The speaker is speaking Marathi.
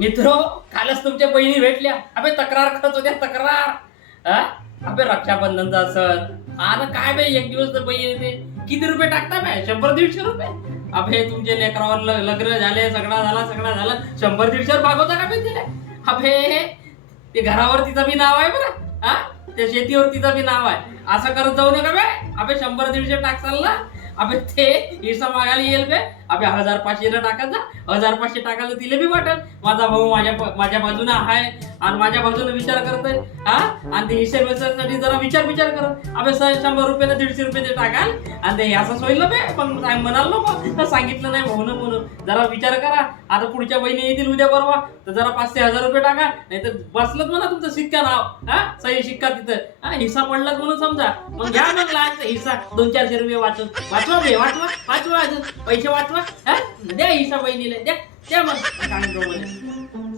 मित्र कालच तुमच्या बहिणी भेटल्या. अबे तक्रार करत होत्या तक्रार. हा? अबे रक्षाबंधनचा सण आता काय बे एक दिवस तर बहीण येते. किती रुपये टाकता बे शंभर दीडशे रुपये? अबे तुमचे लेकरावर लग्न झाले सगळा झाला सगळा झाला. शंभर दीडशेवर भागवता का बे तिला? अबे ते घरावर तिचं बी नाव आहे बरं. हा त्या शेतीवर तिचं बी नाव आहे. असं करत जाऊ नका बे अबे शंभर दीडशे टाकसाल ना अबे ते हिस्सा मागायला येईल बे अबे हजार पाचशे टाकायचा हजार पाचशे टाकायला तिले बी बटन. माझा भाऊ माझ्या माझ्या बाजूने आहे आणि माझ्या बाजूने विचार करतोय. हा? आणि ते हिशेब वेचायसाठी जरा विचार विचार करत. अबे सर शंभर रुपये दीडशे रुपये ते टाकाल. आणि ते असं सोयलं बे. पण म्हणाल नको सांगितलं नाही भाऊ म्हणून. जरा विचार करा. आता पुढच्या बहिणी येतील उद्या परवा. तर जरा पाचशे हजार रुपये टाका. नाही तर बसलंच म्हणा तुमचं शिक्का नाव. हा? सही शिक्का तिथं. हा? हिस्सा पडलाच म्हणून समजा. मग घ्या मग लहानचा हिस्सा. दोन चारशे रुपये वाचून वाचवा बे वाचवा. वाचवा अजून पैसे वाचवा हा? द्या हिस्सा बहिणीला द्या द्या मग. सांगतो मला.